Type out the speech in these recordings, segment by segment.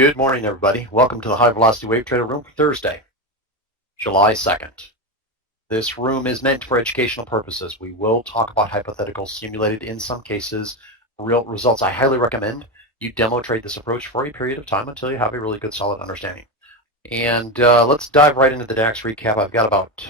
Good morning, everybody. Welcome to the High Velocity Wave Trader Room for Thursday, July 2nd. This room is meant for educational purposes. We will talk about hypotheticals simulated in some cases, real results. I highly recommend you demo trade this approach for a period of time until you have a really good solid understanding. And let's dive right into the DAX recap. I've got about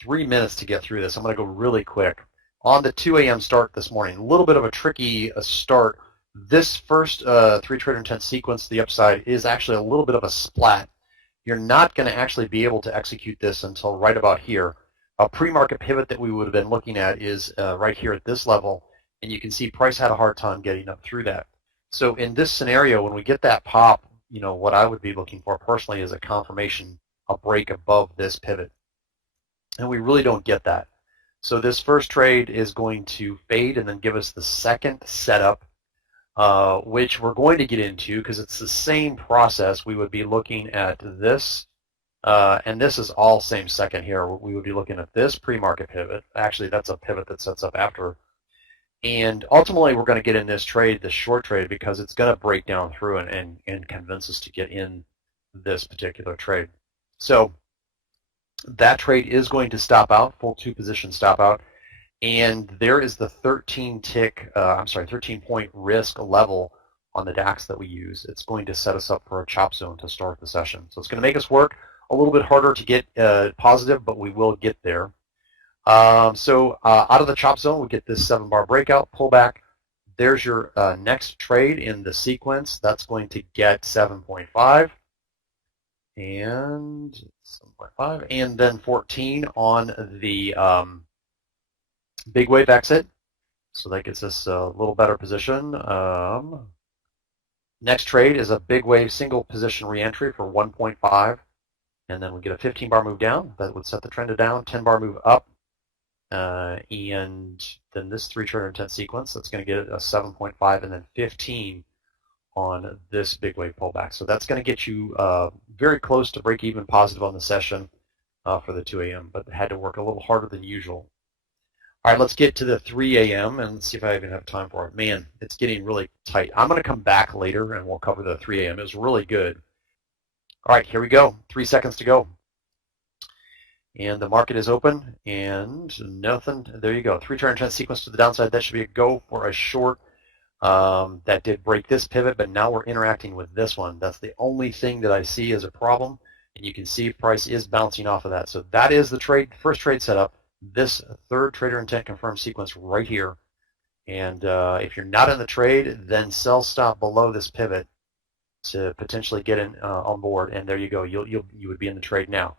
3 minutes to get through this. I'm going to go really quick. On the 2 a.m. start this morning, a little bit of a tricky start. This first 3 trader intent sequence to the upside is actually a little bit of a splat. You're not going to actually be able to execute this until right about here. A pre-market pivot that we would have been looking at is right here at this level, and you can see price had a hard time getting up through that. So in this scenario, when we get that pop, what I would be looking for personally is a confirmation, a break above this pivot. And we really don't get that. So this first trade is going to fade and then give us the second setup, which we're going to get into because it's the same process. We would be looking at this, and this is all same second here. We would be looking at this pre-market pivot. Actually, that's a pivot that sets up after. And ultimately, we're going to get in this trade, this short trade, because it's going to break down through and convince us to get in this particular trade. So that trade is going to stop out, full 2 position stop out. And there is the 13 point risk level on the DAX that we use. It's going to set us up for a chop zone to start the session. So it's going to make us work a little bit harder to get positive, but we will get there. So out of the chop zone, we get this 7-bar breakout, pullback. There's your next trade in the sequence. That's going to get 7.5 and 7.5, and then 14 on the big wave exit. So that gets us a little better position. Next trade is a big wave single position reentry for 1.5, and then we get a 15-bar move down. That would set the trend to down. 10-bar move up. And then this 3 trader intent sequence, that's going to get a 7.5 and then 15 on this big wave pullback. So that's going to get you very close to break even positive on the session for the 2 a.m., but had to work a little harder than usual. All right, let's get to the 3 a.m. and let's see if I even have time for it. Man, it's getting really tight. I'm going to come back later and we'll cover the 3 a.m. It was really good. All right, here we go. 3 seconds to go. And the market is open and nothing. There you go. 3 trader intent sequence to the downside. That should be a go for a short. That did break this pivot, but now we're interacting with this one. That's the only thing that I see as a problem. And you can see price is bouncing off of that. So that is the first trade setup. This 3rd trader intent confirmed sequence right here. And if you're not in the trade, then sell stop below this pivot to potentially get in on board. And there you go. You would be in the trade now.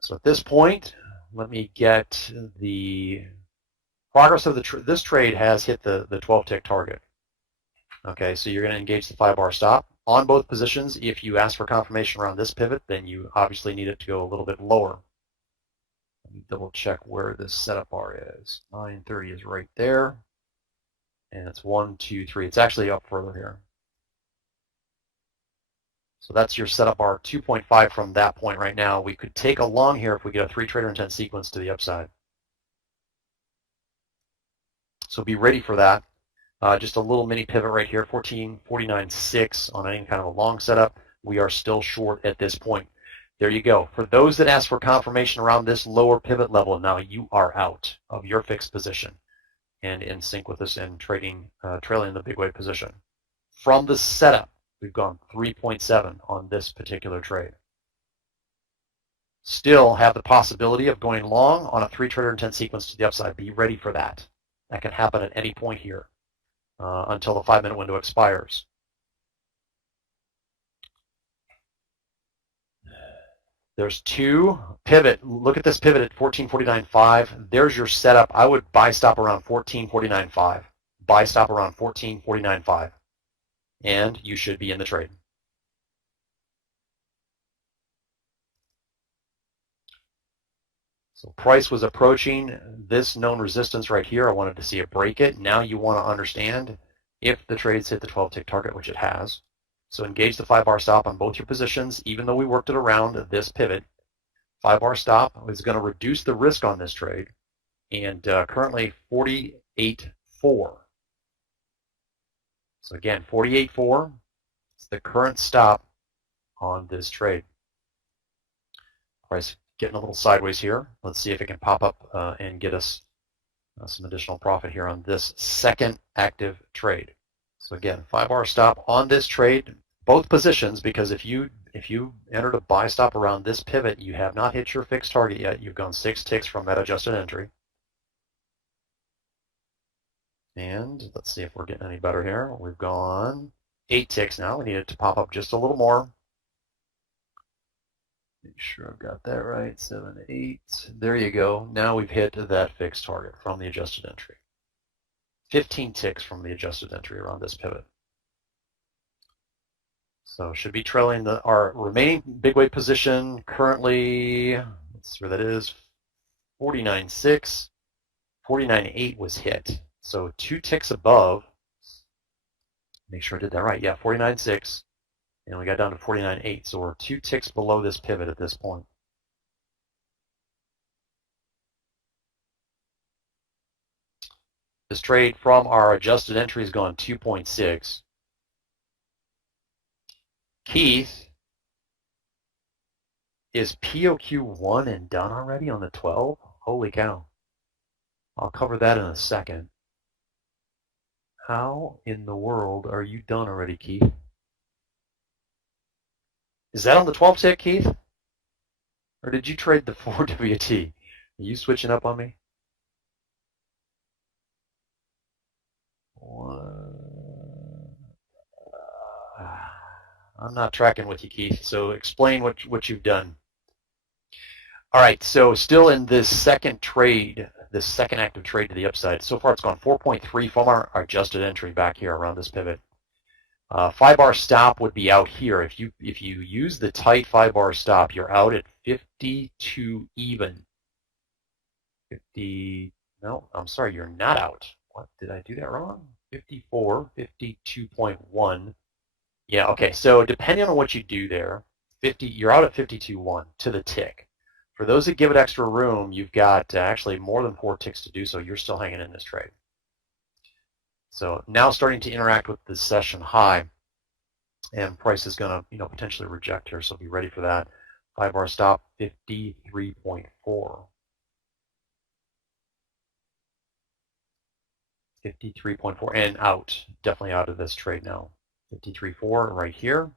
So at this point, let me get the progress of this trade has hit the 12-tick target. Okay, so you're going to engage the 5-bar stop on both positions. If you ask for confirmation around this pivot, then you obviously need it to go a little bit lower. Let me double check where this setup bar is. 930 is right there. And it's 1, 2, 3. It's actually up further here. So that's your setup bar 2.5 from that point right now. We could take a long here if we get a 3 trader intent sequence to the upside. So be ready for that. Just a little mini pivot right here, 14.49.6 on any kind of a long setup. We are still short at this point. There you go. For those that ask for confirmation around this lower pivot level, now you are out of your fixed position and in sync with us and trailing the big wave position. From the setup, we've gone 3.7 on this particular trade. Still have the possibility of going long on a 3 trader intent sequence to the upside. Be ready for that. That can happen at any point here until the 5-minute window expires. There's 2 pivot. Look at this pivot at 14.49.5. There's your setup. I would buy stop around 14.49.5. Buy stop around 14.49.5. And you should be in the trade. So price was approaching this known resistance right here. I wanted to see it break it. Now you want to understand if the trade's hit the 12-tick target, which it has. So engage the 5-bar stop on both your positions, even though we worked it around this pivot. 5-bar stop is going to reduce the risk on this trade. And currently 48.4. So again, 48.4. It's the current stop on this trade. Price getting a little sideways here. Let's see if it can pop up and get us some additional profit here on this second active trade. So again, 5-hour stop on this trade, both positions, because if you entered a buy stop around this pivot, you have not hit your fixed target yet. You've gone 6 ticks from that adjusted entry. And let's see if we're getting any better here. We've gone 8 ticks now. We need it to pop up just a little more. Make sure I've got that right. 7, 8. There you go. Now we've hit that fixed target from the adjusted entry. 15 ticks from the adjusted entry around this pivot. So should be trailing our remaining big weight position currently. Let's see where that is. 49.6. 49.8 was hit. So 2 ticks above. Make sure I did that right. Yeah, 49.6. And we got down to 49.8. So we're 2 ticks below this pivot at this point. This trade from our adjusted entry has gone 2.6. Keith, is POQ 1 and done already on the 12? Holy cow. I'll cover that in a second. How in the world are you done already, Keith? Is that on the 12 tick, Keith? Or did you trade the 4WT? Are you switching up on me? I'm not tracking with you, Keith, so explain what you've done. All right, so still in this second trade, this second active trade to the upside. So far it's gone 4.3 from our adjusted entry back here around this pivot. 5-bar stop would be out here. If you use the tight 5-bar stop, you're out at 52 even. 50, no, I'm sorry, you're not out. What, did I do that wrong? 54, 52.1. Yeah, okay, so depending on what you do there, you're out at 52.1 to the tick. For those that give it extra room, you've got actually more than 4 ticks to do so. You're still hanging in this trade. So now starting to interact with the session high, and price is going to potentially reject here, so be ready for that. 5-bar stop, 53.4. 53.4 and out, definitely out of this trade now. 53.4 right here.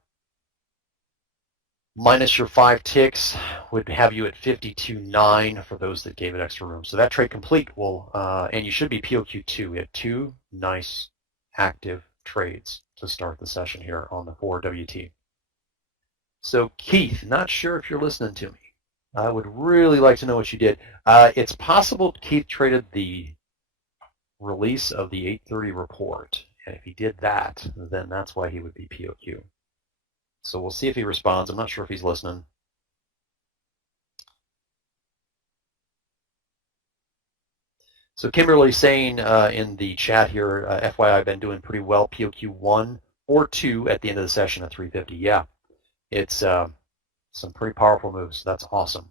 Minus your 5 ticks would have you at 52.9 for those that gave it extra room. So that trade complete will, and you should be POQ2. We had 2 nice active trades to start the session here on the 4WT. So Keith, not sure if you're listening to me. I would really like to know what you did. It's possible Keith traded the release of the 8:30 report, and if he did that, then that's why he would be POQ. So we'll see if he responds. I'm not sure if he's listening. So Kimberly's saying in the chat here, FYI, I've been doing pretty well, POQ 1 or 2 at the end of the session at 350. Yeah, it's some pretty powerful moves. That's awesome.